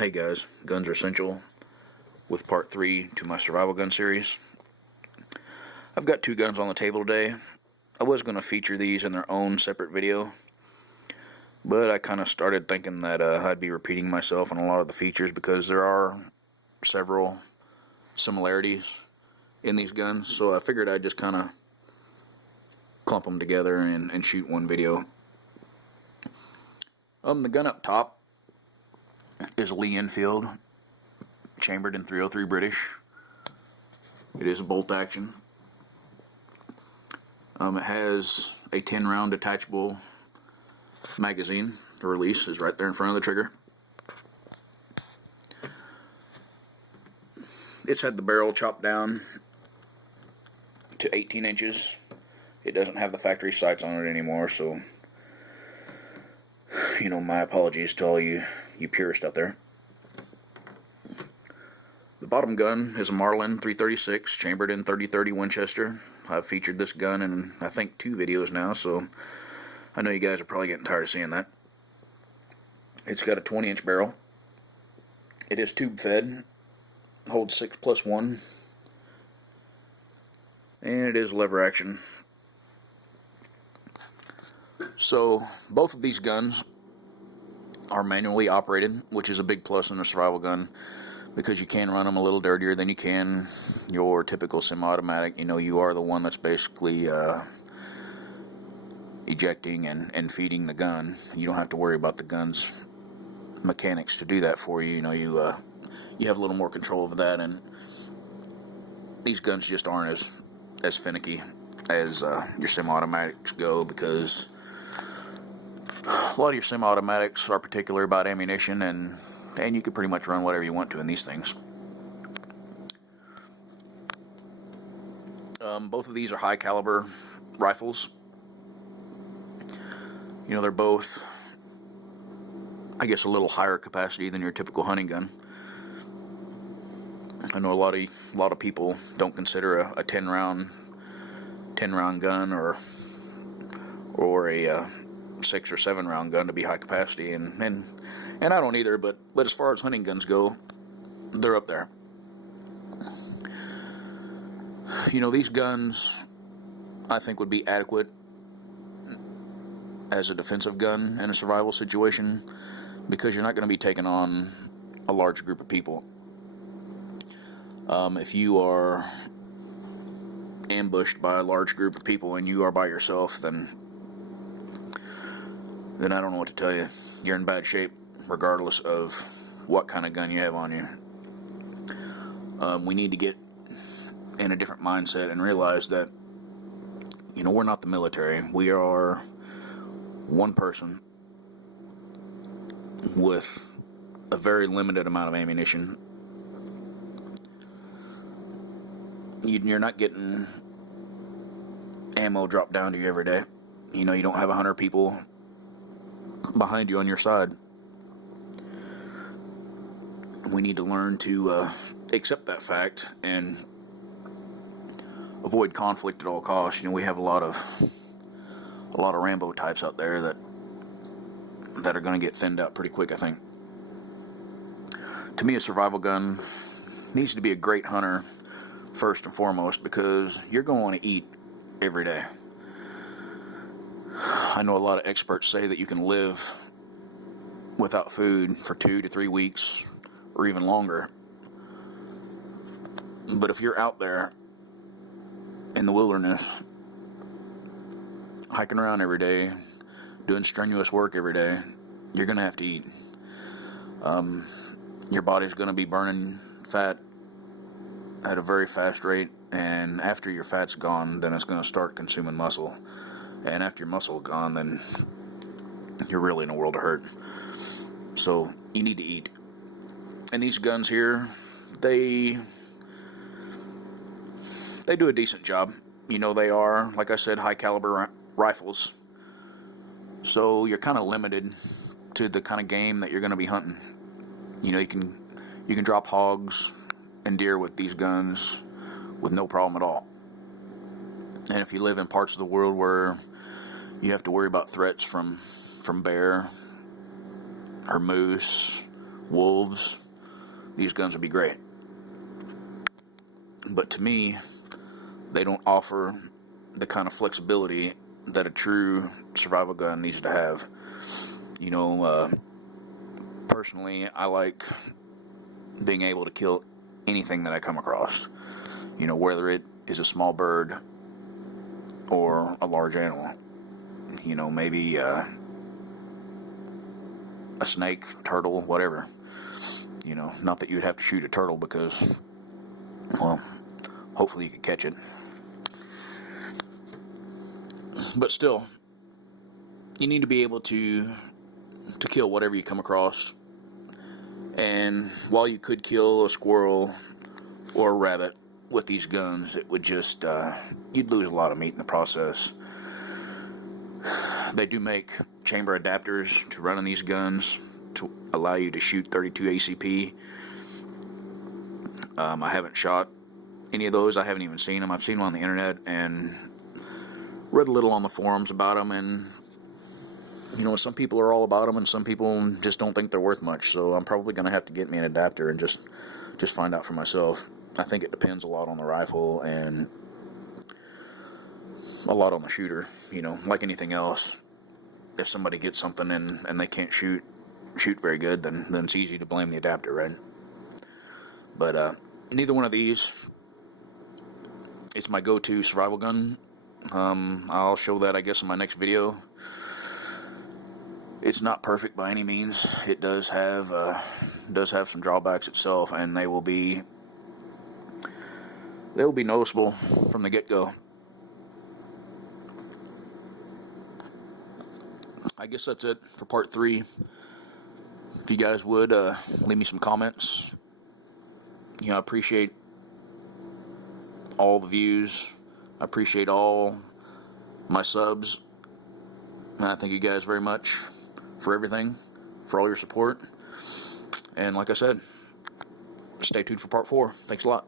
Hey guys, guns are essential with part 3 to my survival gun series. I've got 2 guns on the table today. I was going to feature these in their own separate video, but I kind of started thinking that I'd be repeating myself on a lot of the features because there are several similarities in these guns, so I figured I'd just kind of clump them together and shoot one video. The gun up top is a Lee Enfield, chambered in .303 British. It is a bolt action. It has a 10-round detachable magazine. The release is right there in front of the trigger. It's had the barrel chopped down to 18 inches. It doesn't have the factory sights on it anymore, so my apologies to all you purists out there. The bottom gun is a Marlin 336 chambered in .30-30 Winchester. I've featured this gun in I think 2 videos now, so I know you guys are probably getting tired of seeing that. It's got a 20-inch barrel. It is tube fed, holds 6+1, and it is lever action. So both of these guns are manually operated, which is a big plus in a survival gun because you can run them a little dirtier than you can your typical semi-automatic. You are the one that's basically ejecting and feeding the gun. You don't have to worry about the gun's mechanics to do that for you. You have a little more control over that, and these guns just aren't as finicky as your semi-automatics go, because a lot of your semi-automatics are particular about ammunition, and you can pretty much run whatever you want to in these things. Both of these are high caliber rifles. They're both, I guess, a little higher capacity than your typical hunting gun. I know a lot of people don't consider a 10-round gun or a 6 or 7 round gun to be high capacity, and I don't either, but as far as hunting guns go, they're up there. These guns I think would be adequate as a defensive gun in a survival situation, because you're not going to be taking on a large group of people. If you are ambushed by a large group of people and you are by yourself, then I don't know what to tell you. You're in bad shape, regardless of what kind of gun you have on you. We need to get in a different mindset and realize that, we're not the military. We are one person with a very limited amount of ammunition. You're not getting ammo dropped down to you every day. You don't have 100 people behind you on your side. We need to learn to accept that fact and avoid conflict at all costs. We have a lot of Rambo types out there that are going to get thinned out pretty quick, I think. To me, a survival gun needs to be a great hunter first and foremost, because you're going to want to eat every day. I know a lot of experts say that you can live without food for 2 to 3 weeks or even longer. But if you're out there in the wilderness, hiking around every day, doing strenuous work every day, you're going to have to eat. Your body's going to be burning fat at a very fast rate, and after your fat's gone, then it's going to start consuming muscle. And after your muscle gone, then you're really in a world of hurt. So you need to eat. And these guns here, they do a decent job. They are, like I said, high caliber rifles. So you're kind of limited to the kind of game that you're going to be hunting. You can drop hogs and deer with these guns with no problem at all. And if you live in parts of the world where you have to worry about threats from bear or moose wolves, these guns would be great. But to me, they don't offer the kind of flexibility that a true survival gun needs to have. You know, personally, I like being able to kill anything that I come across. You know, whether it is a small bird or a large animal. You know, maybe a snake, turtle, whatever. You know, not that you'd have to shoot a turtle because, well, hopefully you could catch it. But still, you need to be able to kill whatever you come across. And while you could kill a squirrel or a rabbit with these guns, it would just, you'd lose a lot of meat in the process. They do make chamber adapters to run in these guns to allow you to shoot 32 ACP. I haven't shot any of those. I haven't even seen them. I've seen them on the internet and read a little on the forums about them, and you know, some people are all about them and some people just don't think they're worth much. So I'm probably going to have to get me an adapter and just find out for myself. I think it depends a lot on the rifle and a lot on the shooter. You know, like anything else, if somebody gets something and they can't shoot very good, then it's easy to blame the adapter, right? But neither one of these is my go-to survival gun. I'll show that, I guess, in my next video. It's not perfect by any means. It does have some drawbacks itself, and they will be noticeable from the get-go. I guess that's it for part 3. If you guys would leave me some comments. You know, I appreciate all the views. I appreciate all my subs. And I thank you guys very much for everything, for all your support. And like I said, stay tuned for part 4. Thanks a lot.